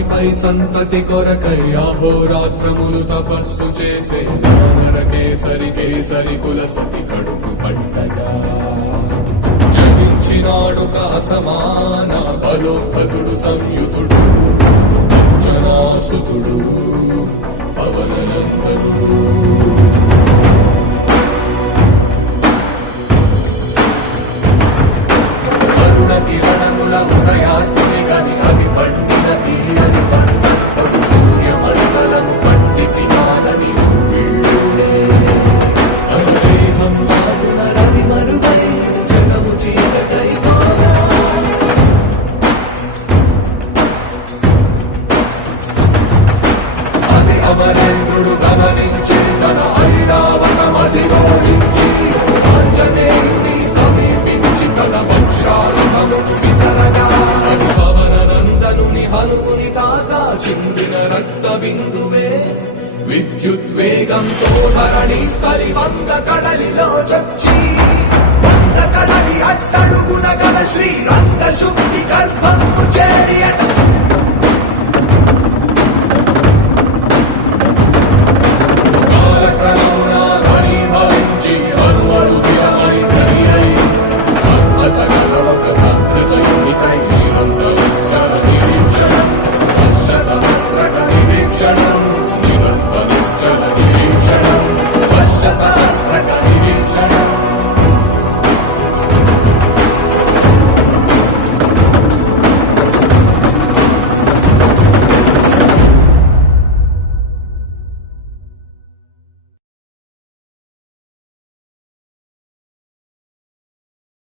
రాత్రిపై సంతతి కొరకై అహోరాత్రములు తపస్సు చేసే నరకేసరి కేసరి కుల సతి కడుపు పట్టగా జనించినాడొక అసమాన బలోద్ధతుడు సంయుతుడు అంజనాసుతుడు పవననందనుడు. కిరణముల ఉదయాత్మి గని అది పండిన తీయని పంటను పడు సూర్యమండలము పట్టి తినాలని ఊళ్ళే అనుదేహం నాటున రవి మరుగై జగము చీకటై మారా. అది అమరేంద్రుడు గమనించి తన ఐరావతమది ఓడించి ఆంజనేయుని సమీపించి తన వజ్రాయుధము విసరగా అది పవననందనుని హనుముని తాకా చిందిన రక్త బిందువే విద్యుద్వేగంతో ధరణి స్థలి వంద కడలిలో చచ్చి వంద కడలి అట్టడుగున గల శ్రీరంగ శుద్ధ